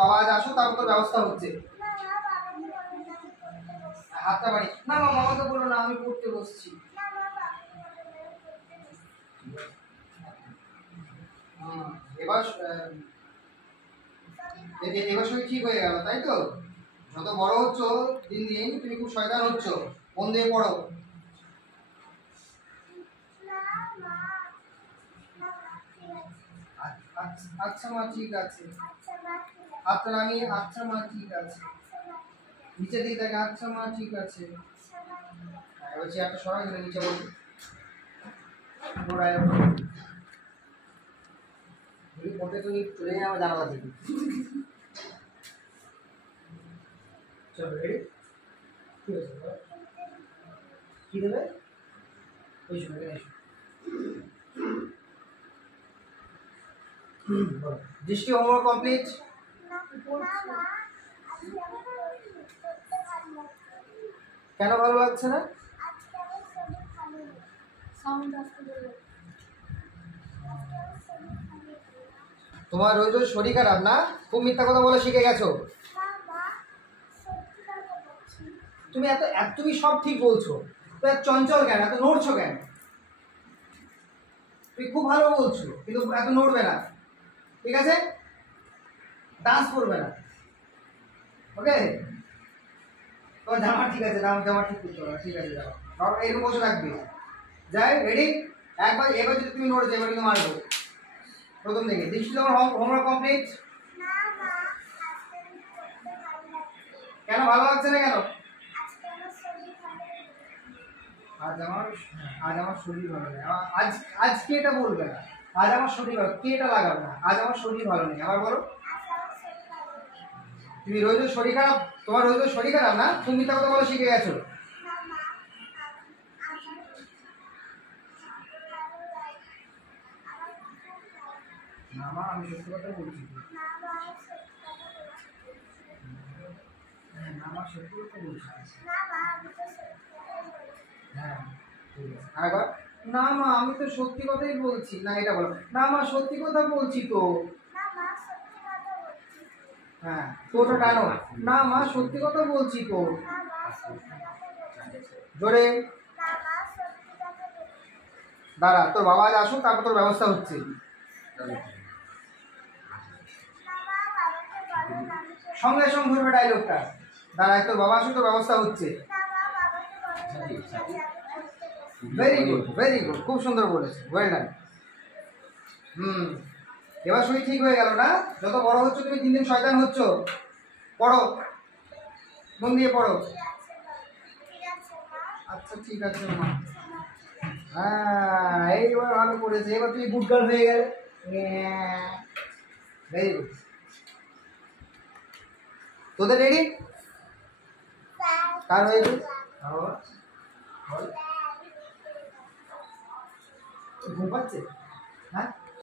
বাবা আজ আসো, তারপর তোর ব্যবস্থা হচ্ছে। হাতটা বাড়ি না, বাবাকে বলো না, আমি পড়তে বসছি। এবার এবার সবই ঠিক হয়ে গেল, তাই তো? যত বড় হচ্ছ দিন দিন তুমি খুব শয়তান হচ্ছ। মন দিয়ে পড়ো। আচ্ছা মা ঠিক আছে। আচ্ছা আমি আচ্ছা মা ঠিক আছে। নিচে দিয়ে থাকে আচ্ছা মা ঠিক আছে। এবার চেয়ারটা সরাই গেলে নিচে বলবো ঘোড়ায় পড়তে তুমি চলে যাবে আমার জানালা থেকে। চলো রেডি? ঠিক আছে, কি দেবে? ওই সময় এসো। দৃষ্টি হোমওয়ার্ক কমপ্লিট? কেন ভালো লাগছে না? তোমার রোজ রোজ শরীর খারাপ না? খুব মিথ্যা কথা বলে শিখে গেছো। তুমি তুমি সব ঠিক বলছো, তো এত চঞ্চল কেন, এত নড়ছো কেন? তুমি খুব ভালো বলছো কিন্তু এত নড়বে না, ঠিক আছে? ডান্স করবে না, ওকে? তোমার জামা ঠিক আছে, জামা ঠিক করতে হবে, ঠিক আছে যাও, এরকম বসে থাকবে। যাই, রেডি? একবার এবার যদি তুমি নড়ে যাও এবার কিন্তু মারবো। প্রথম থেকে দৃষ্টি তোমার হোমওয়ার্ক কমপ্লিট? কেন ভালো লাগছে না কেন? আজ আমার শরীর ভালো নেই। আজকে এটা বলবে না, আজ আমার শরীর ভালো, কে এটা লাগাবে না, আজ আমার শরীর ভালো নেই। আবার বলো। তুমি রোজ রোজ শরীর খারাপ, তোমার রোজ রোজ শরীর খারাপ না? তুমি মিথ্যা কথা বলে শিখে গেছো। না মা, আমি সত্যি কথা বলছি। না মা, সত্যি কথা বলছি। হ্যাঁ ঠিক আছে, আরেকবার। না মা, আমি তো সত্যি কথাই বলছি। না, এটা বলো। না মা, সত্যি কথা বলছি তো। হ্যাঁ, তোটা টানো। না মা, সত্যি কথা বলছি তো। জোরে। দাঁড়া, তোর বাবা আজ আসুক, তারপর তোর ব্যবস্থা হচ্ছে। সঙ্গে সঙ্গে ধরবে ডায়লগটা। দাঁড়ায়, তোর বাবা আসুক, তোর ব্যবস্থা হচ্ছে। ভেরি গুড, ভেরি গুড, খুব সুন্দর বলেছে, ওয়েল ডান। এবার শরীর ঠিক হয়ে গেল না? যত বড় হচ্ছ তুমি দিন দিন শয়তান হচ্ছ। পড়ো, মন দিয়ে পড়ো। আচ্ছা ঠিক আছে মা। হ্যাঁ, এইবার ভালো করেছে, এবার তুমি গুড গার্ল হয়ে গেলে। Very good. তোদের রেডি? কার হয়েছে? ঘুম পাচ্ছে? হ্যাঁ